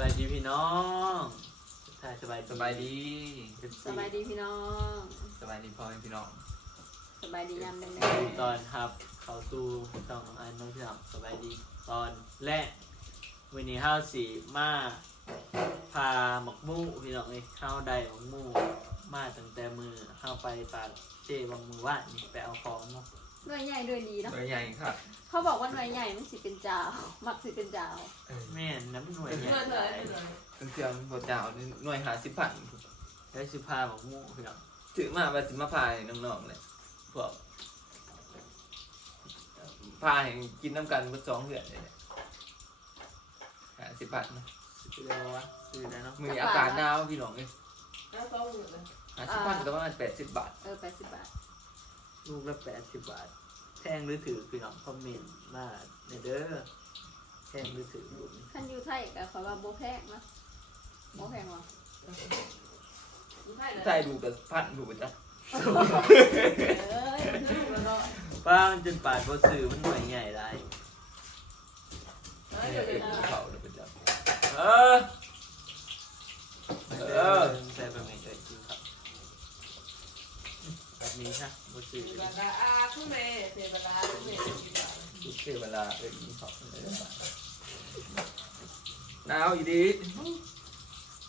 บายดีพี่น้องถ้าสบายสบายดีสบายดีพี่น้อง สบายดีพ่อแม่พี่น้องสบายดียามแดงตอนครับ เขาสู่ช่องอันน้องพี่น้องสบายดีตอนแรกวันนี้ห้าสีมาพาหมกมู่พี่น้องเอ้ยเข้าได้หมกมู่มาตั้งแต่มือเข้าไปปากเจบางมือว่านนี่ไปเอาของเนาะๆ หน่วยใหญ่ด้วยดีเนาะตัวใหญ่ครับเขาบอกว่าหน่วยใหญ่มันสิเป็นจาวมักสิเป็นจาวแม่นน้ำหน่วยใหญ่เพื่อนเลยเพื่อนเลยตั้งแต่มันบดดาวนี่หน่วยหาสิบพันได้สิพาหมกมู่พี่น้องถือมาไปสิมาพายน้องๆเลยพวกพายกินน้ำกันเมื่อสองเดือนเลยเนี่ยหาสิบพันนะซื้อแล้ววะซื้อแล้วเนาะมืออากาศหนาวพี่น้องเลยแล้วก็หมดเลยหาสิบพันก็ประมาณแปดสิบบาทเออแปดสิบบาท ลูกละแปดสิบบาทแพงหรือถือพี่น้องคอมเมนต์มาในเด้อแพงหรือถือลูกนี่ขั้นอยู่ไทยก็เขาว่าโบแพงเนาะโบแพงวะใช่เลยใส่ดูกับพันดูจ้ะเอ้ยแล้วก็ป้ามันจนปาดบ่ซื้อมันหน่วยใหญ่ได้เฮ้ยเนี่เดี๋ยยวเป็เดี๋นยวเขาเลยเป็นจ้ะเออ เอเอออใส่แบบนี้เกิดจริงครับแบบนี้ค่ะ บ่ซื้อเดี๋ยวเดี๋ยวอาคุณแม่เดี๋ยวเวลาคุณแม่ดีกว่าดูเสียเวลาเออมีเขาเลยหนาวอีดี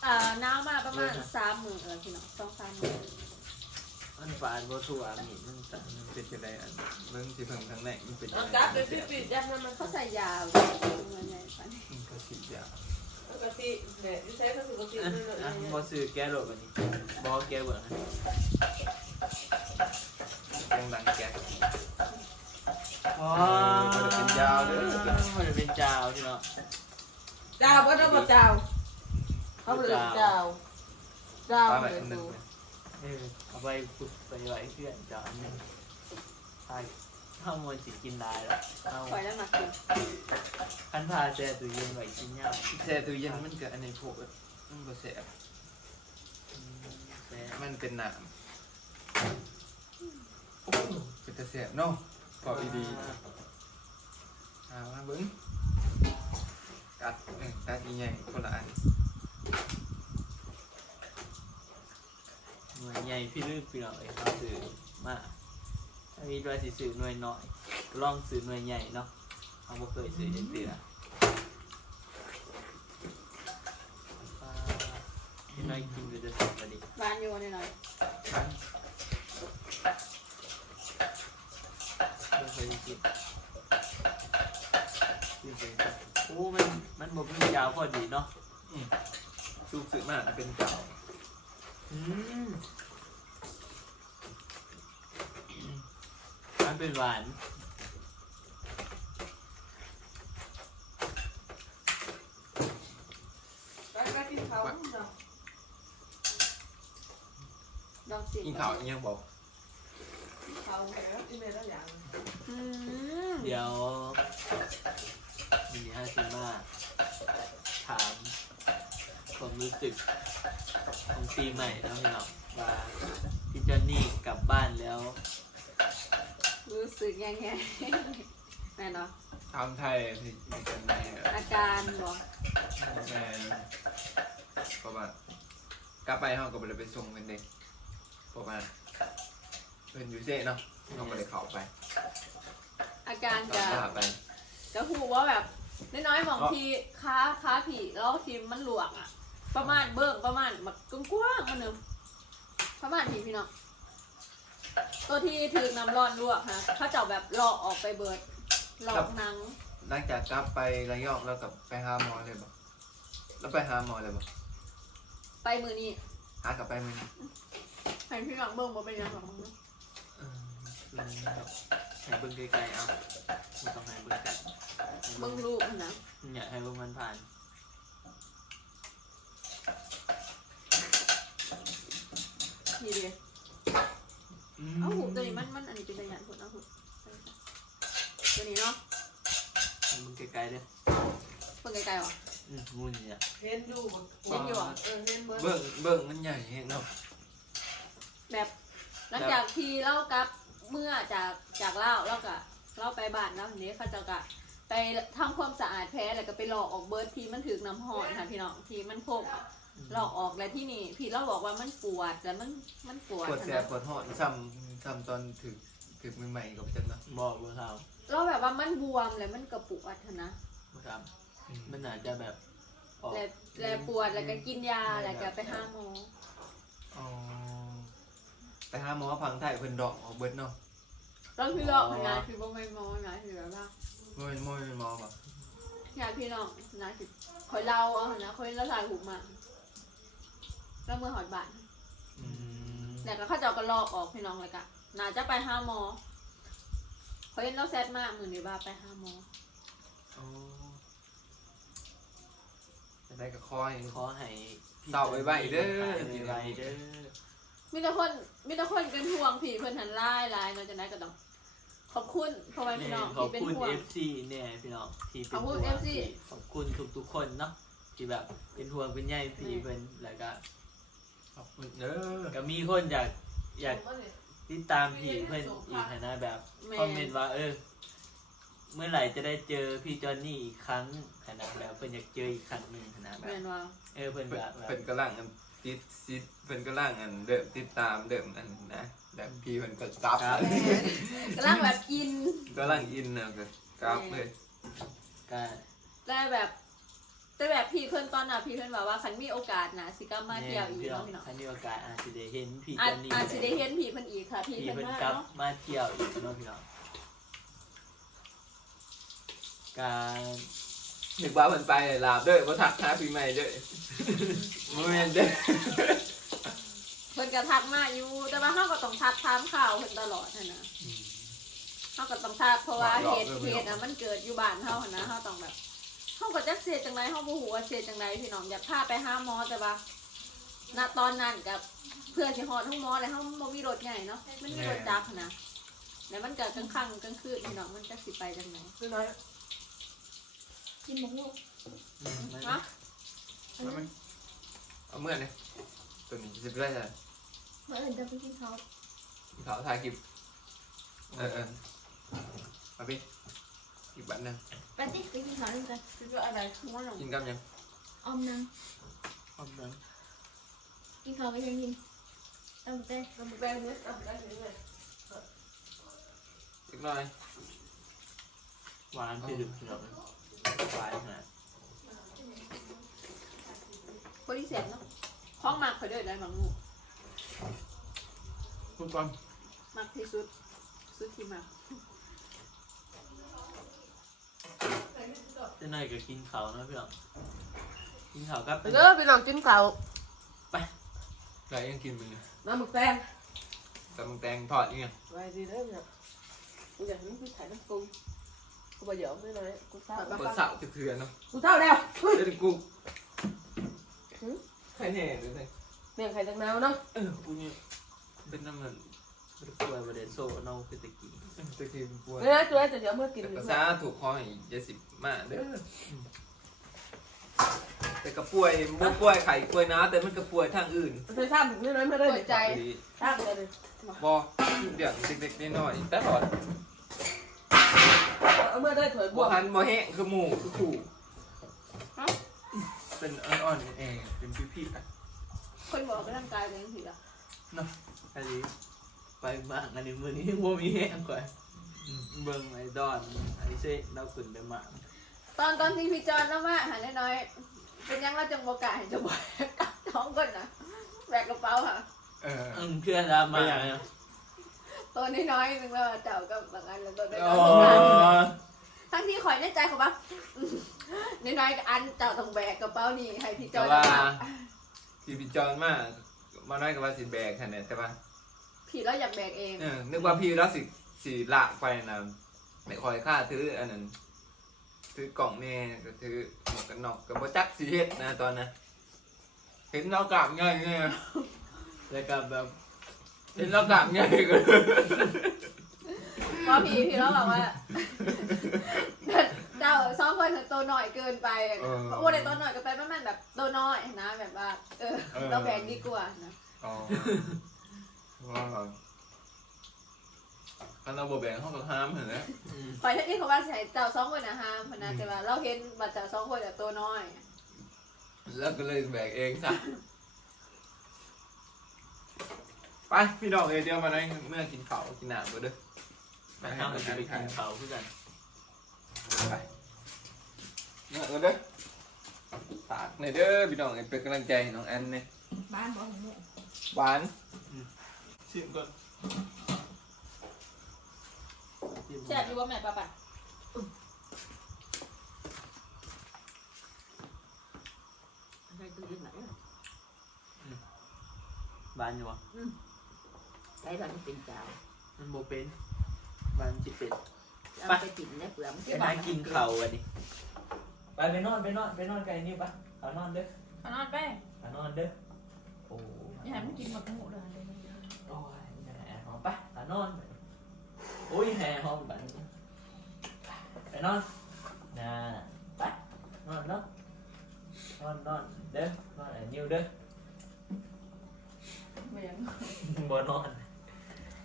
อ่าหนาวมาประมาณสามหมื่นเออพี่น้องสองสามหมื่นมันปาดบ่ทั่วมีมันสั่นเป็นยังไงอันเบิ่งสิเพิ่งทางไหนมันเป็นยัเอางไงจับเลยปิดๆจับนั่นมันเขาใส่ยาหน่วยใหญ่ปานนี้มันก็สิยาปกติเนี่ยที่ใช้ก็คือกติอะนี่เลยอะบ่ซื้อแก้โลดบัดนี้บ่แก้เบิ่ง นะยังดังแก๊สอ๋อบ่ได้เป็นยาวเด้อบ่เป็นจาวพี่น้องเจ้าก็ต้องมาเจ้าเขาเลยเจ้าเจ้าปลาเลบยอันหนึสูงเออเอาไปฝึกไปไว้เพื่อนจาวอันหนึงใช่ถ้ามันสิกินได้แล้วเอาปล่อยแล้วมากินคันพาแช่ตู้เย็นไว้กินยามแช่ตู้เย็นมันเก็อันนี้พวกมันบ่แซ่บอืมแซ่บมันเป็นน้ำ เป็นตะแซ่บเนาะพออีดีอ่ามาเบิ่งกัดเออกัดใหญ่ๆคนละอันหน่วยใหญ่พี่ลืมพี่น้องเอ้ยเขาซื้อมาถ้ามีด้วยสิซื้อหน่วยน้อยลองซื้อหน่วยใหญ่เนาะเขาบ่เคยซื้อจังซี่ล่ะปลาพี่น้อยกินอยู่จะสุดพอดีบ้านอยู่หน่อยมัน บ่ เคยได้กินกินไปจ้ะโอ้มันมันบ่มียาวพอดีเนาะสูบซื้อมาเป็นเก่าอืมมันเป็นหวานแล้วก็กินเขาเนาะๆลองสิกินข้าวอีกยังบอกเขาแล้วที่แม่ต้องอย่างอืม เดี๋ยวมีฮาซิมาถามความรู้สึกของปีใหม่แล้วพี่น้องว่าพี่จอนนี่กลับบ้านแล้วรู้สึกยังไงแม่เนาะทำไทยที่มีกันแม่อาการบอกแม่เพราะว่ากลับไปห้องก็บ่ได้ไปส่งกันเด็กเพราะว่าเป็นอยูเซ่เนาะเราก็เลยเข้าไป อาการกลัจะบมาไป จะหูว่าแบบน้อยๆบางทีค้าค้าผีแล้วทีมันหลวงอะประมาณเบิ้งประมาณแบบกว้างๆมันหนึงประมาณผีพี่น้องตัวที่ถือน้ำร้อนลวกฮะเขาเจ้าแบบหลอกออกไปเบิดหลอกหนัง หลังจากกลับไประยองแล้วกับไปหาหมอเลยบ่แล้วไปหาหมอเลยบ่ไปมือนี้หากลับไปมึงให้พี่น้องเบิ้งว่าเป็นยังไงบ้าง ให้เบิ่งไกลๆเอาไม่ต้องให้เบิ่งกันเบิ้งรูปมันนะอยากให้เบิ่งมันผ่านนี่ดิเอาหูตัวนี้มันมันอันนี้เป็นตัวอย่างหุ่นเอาหุ่นตัวนี้เนาะให้เบิ่งไกลๆเด้อเบิ้งไกลๆวะอืมงูนี่อะเห็นอยู่เห็นอยู่อะ เออเห็นเบิร์เบิ่งเบิ่งมันใหญ่เนาะแบบหลังจากที่เล่ากลับ เมื่อจากจากเล่าเล่าก็เล่าไปบ้านแล้วทีนี้เขาเจะกะไปไปทำความสะอาดแพ้แล้วก็ไปหลอกออกเบิร์ดทีมันถึกน้ำหอนค่ะพี่น้องทีมันพกหลอกออกแล้วที่นี่พี่เราบอกว่ามันปวดแล้วมันมันปวดปวดแสบนะปวดหอนซ้ำซ้ำตอนถึกถึกมือใหม่กับจันเนาะบอกว่าเขาเราแบบว่ามันบวมแล้วมันกระปุกอัดนะครับมันอาจจะแบบออกแล้วแล้วปวดแล้วก็กินยาแล้วก็ไปหาหมออ๋อ ไปหาหมอพังไทยเพิ่นดอกออกเบิดเนาะเราพี่หลอกนะคือบ่ไม่หมอนะคือแบบว่าบ่เป็นบ่เป็นหมอป่ะญาติพี่น้องนะคือคอยเล่าเอานะคอยเล่าสายหูมาแล้วมือหอดบาดอืมแต่ก็เขาจะเอากระลอกออกพี่น้องเลยกะน่าจะไปหาหมอเขาเห็นเราแซดมากมือนี้ว่าไปหาหมออ๋อจะได้กับคอยขอให้พี่เศร้าไว้ๆเด้อ ไว้ๆเด้อ มีแต่คนมีแต่คนเป็นห่วงผีเพื่อนหันไล่ไล่เนาะจะได้ก็ต้องขอบคุณพ่อแม่พี่นี่น้องขอบที่เป็นคุณ ห่วง FC เนี่ยพี่น้องที่เป็นขอบคุณห่วง FC ขอบคุณทุกๆคนเนาะที่แบบเป็นห่วงเป็นใยพี่เพิ่นแล้วก็ขอบคุณเด้อก็มีคนอยากอยากติดตามพี่เพื่อนอีกนะแบบแม่ คอมเมนต์ว่าเออ เมื่อไหร่จะได้เจอพี่จอนนี่อีกครั้งขนาดแบบเพื่อนอยากเจออีกครั้งหนึ่งขนาดแบแม่บนว่าเออเพื่อนเพิ่นแบบแบบ เพิ่นกำลังอัน ติดซิดเพิ่นกำลังอันเดิมติดตามเดิมอันนะแบบพี่เพิ่นก็กราฟครับแม่กำลังแบบกินกำลังอินนะก็กราฟเลยก็แต่แบบ แต่แบบพี่เพื่อนตอนน่ะพี่เพื่อนบอกว่าคันมีโอกาสนะสิกลับมาเที่ยวอีกพี่น้อเนาะงพี่น้องถ้ามีโอกาสอาจจะได้เห็นพี่อาจจอนนี่อาจจะได้เห็นพี่เพื่อนอีกค่ะ พี่พี่เพื่อนเพื่อนมากกลับเนาะมาเที่ยวอีกเนาะพี่น้องการ นึกว่าเพิ่นไปลาบเด้อบ่ทักหาปีใหม่เด้อบ่แม่นเด้อเพื่อนก็ทักมาอยู่ แต่ว่าเขาก็ต้องทักถามข่าวเพื่อนตลอดนะนะเขาก็ต้องทักเพราะว่าเหตุเหตุอะมันเกิดอยู่บ้านเขาหั้นนะเขาต้องแบบเขาก็จักเสียจังไรเขาบ่ฮู้ว่าเสียจังไรพี่น้องอยากพาไปหาหมอแต่ว่าณตอนนั้นกับเพื่อนสิฮอดห้องหมอแล้วเขาบ่มีรถใหญ่เนาะมันมีรถจักรหั้นนะแล้วมันก็กลางค่ำกลางคืนพี่น้องมันจะสิไปจังไห นคือน้อยกินหมูอืมมันฮะเอามันเอาเมื่อนี่ตัวนี้สิไปได้จ้ะเมื่ออื่นจะไปกินเขาเขาถ่ายคลิปเออเออเอาไปอีกบัตรหนึงไปติไปกินเขาด้วยกันคือว่าอะไรหมอหนองกินกับยังออมนังความดันกินเขาไปยังกินต้องเต้มันแปลงเนี้ยเอาได้เลยอีกหน่อยหวานที่ดึกพี่น้อง หวานขนาดคนที่เสียเนาะห้องมากเขาเดินได้บางงูพูดความมากที่สุด สุดที่มากเจะนายก็กินเขาวนะพี่น้องกินเขาวกับเด้อพี่น้องกินเข้าวใครยังกินมึงเนี่ยน้ำหมึกแตงแต่มึงแตงทอดยังไงไว้ดีเด้อเนี่ยกูอยากให้พี่ถ่ายน้ำกุ้ง กูบ่เดี๋ยวไม่น้อยกูเศร้าบนเสาจะเถื่อนเนาะกูเศร้าแล้วเดี๋ยวกูใครแน่หรือไงเมี่ยงไข่ตังนาวเนาะเออกูเนี่ยเป็นน้ำมันเป็นกล้วยประเด็นโซ่เนาคือตะกี้ตะกี้เป็นปวดเนี่ยตัวจะเดี๋ยวเมื่อกินแต่ภาษาถูกคอให้ยาสิบมาเด้อแต่กระป่วยบ่ป่วยไข่ป่วยน้าแต่มันกระป่วยทางอื่นเคยทราบถึงไม่น้อยไม่ได้เปิดใจทราบเลยบ่เดี๋ยวเด็กๆน้อยๆแต่หอด เอาเมื่อได้ถอยบบ่วกหันบ่แห้งคือหมูคือขู่เป็นอ่อนๆเองเป็นพี่ๆอะคนบอกกำลังกายเป็นยังไงอะอันนี้ไปมากอันนี้มือนี้โมมีแห้งกว่าเบิ่งไอ้ดอนไอ้เซ่เราขึ้นไปมากตอนตอนที่พี่จอนแล้วมาหาน้อยๆเป็นยังเราจังบอกกล้าเห็นจะบอกกับท้องก่อนนะแบกกระเป๋าค่ะ เออ อืมเพื่อนเรามาเนี่ย ตัวน้อยๆนึงแล้วเจ้ากับบางอันแล้วตัวน้อยอ๋อๆทั้งที่ข่อยในใจเขาปะน้อยๆกับอันเจ้าต้องแบกกระเป๋านี่ให้พี่จแต่อนว่าเอามาที่พี่จอนมามาน้อยกับว่าสิแบกคะแนนแต่ว่าพี่เราอยากแบกเอง เออนึกว่าพี่แล้วสิสิลากไปนะไม่คอยค่าถืออันนั้นถือกล่องแน่ก็ถือหมวกกันน็อกกับบ่จักสิเฮ็ดนะตอนนั้นเห็นเรากลับง่ายไงแล้วก็แบบ เห็นเรากลับง่ายก็เพราะพี่พี่เราบอกว่าเจ้าสองคนถึงตัวหน่อยเกินไปเพราะว่าในตัวหน่อยก็ไปประมาณแบบตัวน้อยนะแบบว่า เออเราแบ่งดีกว่านะอ๋อว้าวคันเราบ่แบ่งห้องกับห้ามเห็นไหมอืมคอยที่เขาว่าใส่เจ้าสองคนนะฮะพนันแต่ว่าเราเห็นบัตรเจ้าสองคนแต่ตัวน้อย แล้วก็เลยแบ่งเองซะ ไปพี่ดอกเอยเดียวมาได้เมื่อกินข้าวกินน้ำก็เด้อไปทำกับไปกินเขาเพื่อกันไปเมื่อก็เด้อฝากในอยเด้อพี่น้องเป็นกำลังใจให้น้องแอนเนี่ยบ้านบอกของหมูหวานชิมก่อนแซ่บอยู่ว่าแม่ป้าป่ะใส่ตู้เย็นไหนอะบ้านอยู่วะ ใส่ตอนนี้เป็นเจ้ามันโบเป็นบ้านจิเป็ดเอาไปกินในเปลือกมันไปนั่งกินเขาวันนี้ไปไปนอนไปนอนไปนอนไกลนี่ปะขานอนเด้อขานอนไปขานอนเด้อโอ้อย่าให้มันกินหมดหมูเลยโอ้ยแหมหอมปะขานอนโอ้ยแห่หอมไปไปนอนน่าไปนอนเนาะนอนนอนเด้อนอนไอ้นิ้วเด้อเมียง บ่นอน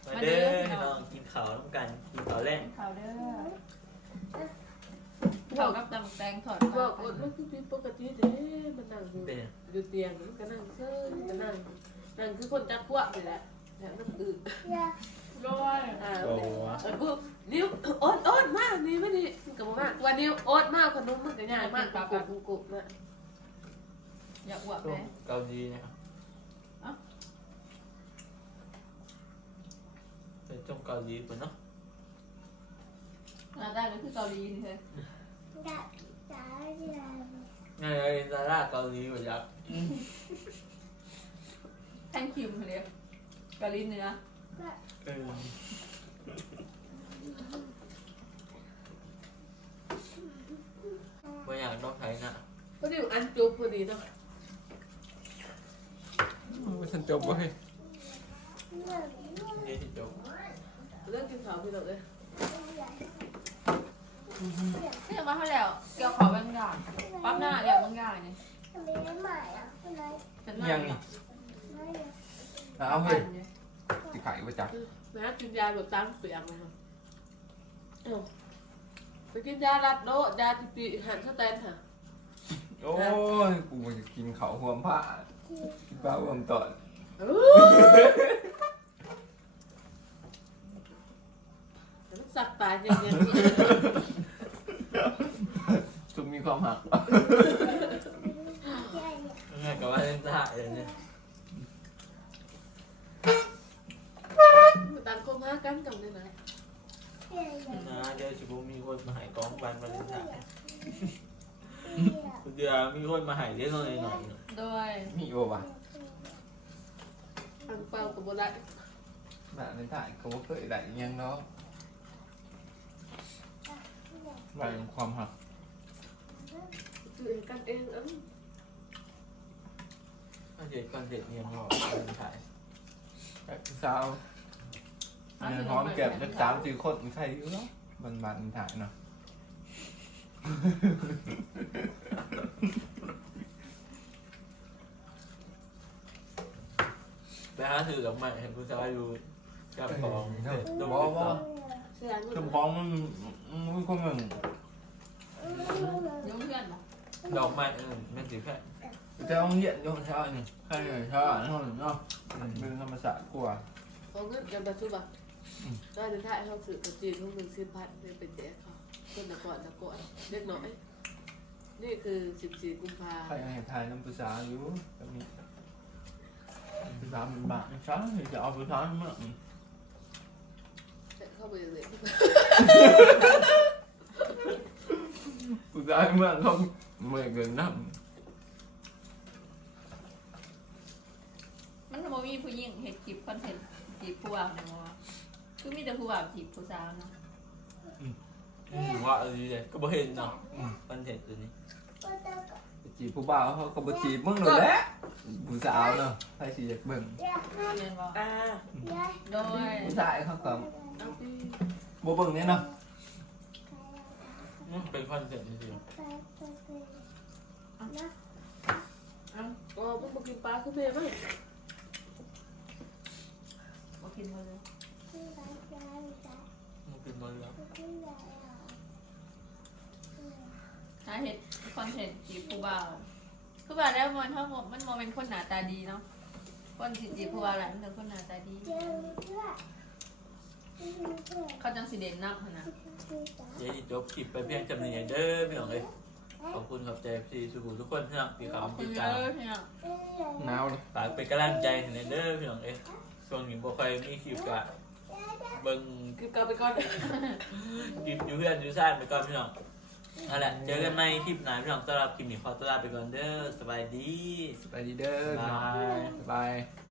มาเด้อพี่น้องกินข้าวน้ำกันกินข้าวแรงข้าวเด้อข้าวกับตำแตงถอดบอกอดมันคือผิดปกติเด้มันนั่งอยู่เป็นอยู่เตียงมันก็นั่งเซ่อก็นั่งนั่งคือคนจักพวกนี่แหละแล้วมันอื่นร้อยอ่าโอ้เออกูนิ้วโอ๊ตโอ๊ตมากนี่ไม่ดีกับมากวันนิ้วโอ๊ตมากขนมมันก็ง่ายมากกุบกุบกุบนะอย่าอ้วกช่วเลงยเกาหลีนะครับ เป็นช่วงเกาหลีปะเนาะมาได้เลยคือเกาหลีนี่เธอไงไอ้ซาร่าเกาหลีกว่ายักษ์แท่งคิมเลยเกาหลีเนื้อเออไม่อยากนอกไทยนะพอดีอันจุบพอดีเนาะไม่ทันจบเว้ยนี่ที่จบ เรื่องกินข้าวพี่เราเลยนี่มาเท่าแล้วเกี่ยวขอบางอย่างปั๊บหน้าแล้วบางอย่างนี่เป็นหน้ายังนี่เอาเฮ้ยสิขายไปจักแม่กินยาแบบตั้งเปียกเลยไปกินยาลัดโลยาที่ปีหันสแตนค่ะโอ้ยกูจะกินเขาวหวมผ้ากินปลาหวมตอน สักตายอย่างเงี้ยจุมีความหักไงกับว่าเล่นท่าเลยเนี่ยต่างคนหากันกับเนี่ยนะนะเดี๋ยวชิบุมีคนมาหายกองบันมาเล่นท่าเดี๋ยวมีคนมาหายเล่นหน่อยหน่อยโดยมีโอวะอังเปากับโบราณน่ะในถ่ายเขาบ่เคยได้อิหยังเนาะ ได้ความหักซื้อกันเองเอ้ยคอนเซ็ปต์คอนเซ็ปต์เนี่ยเขาบอกเล่นถ่ายแป๊บสาวเงินพร้อมเก็บจะสามสี่คนใครอยู่เนาะบันบันถ่ายเนาะไปหาถือกับใหม่เห็นผู้ชายดูกับของเสร็จตรงบอกนี้ว่า เสื้อนุ่ชุนมของมันมันคนหนึ่งยุ่งเพื่อนปะดอกไม้เออแม่นสิแค่จะต้องเหยียดโยนเช้านี่ใครเหนื่อยเช้าอะเนาะเนาะเป็นธรรมศาสตร์กว่าของเงินกันปัจจุบันได้ในท่าเขาสื่อกับจีนเขาหนึ่งสิบพันเป็นแจกเขาคนละก่อนละก่อนเล็กน้อยนี่คือสิบสี่กุมภาใครยังเห็นไทยน้ำปุษาอยู่แบบนี้ปุษาเป็นบาทช้าจะเอาปุษาเมื่อ เข้าไปเลยปุษาเมื่อเขาเมื่อเกินน้มันจะมีผู้หญิงเห็ดคลิปคอนเทนต์จีบผู้บ่าวเนี่ยว่าคือมีแต่ผู้บ่าวจีบผู้สาวเนาะว่าอะไรเลยก็บ่เห็นเนาะคอนเซ็ปต์ตัวนี้ำจีบผู้บ่าวเขาก็บ่จีบมึงหนูแหละปุษาเนาะใครสิอยากเบิ่งเรียนว่าอ่าโดยผู้ชายเขาก็เอาที่ บ่เบิ่งเนี่ยเนาะมันเป็นคอนเซ็ปต์จริงเอาอ๋อพวกมากินปลาคือเมย์ไหมบ่กินมาเลยเบนแล้วถ้าเห็ดคอนเทนต์จีบผู้บ่าวผู้บ่าวแล้วมันเท่ามันโมเป็นคนหน้าตาดีเนาะคนสิจีบผู้บ่าวแหละมันเป็นคนหน้าตาดี เขาจัง สิเด่นนักหั้นนะเดี๋ยวจะจบคลิปไปเพียงจำเนียเด้อพี่น้องเอ้ยขอบคุณขอบใจพี่สุขุทุกคนพี่น้องพี่ขอบคำคุติณดเยตามอะพี่น้องหนาวเลยฝากเป็นกำลังใจให้เด้อพี่น้องเอ้ยช่วงนี้บ่ค่อยมีคลิปกะเบิ่งคือก็ไปก่อนคลิปอยู่เพื่อนอยู่ซ่านไปก่อนพี่น้องเอาละเจอกันใหม่คลิปหน้าพี่น้องต้อนรับคลิปนี้ขอต้อนรับไปก่อนเด้อสบายดีสบายดีเด้อบ๊ายบายบ๊ายบาย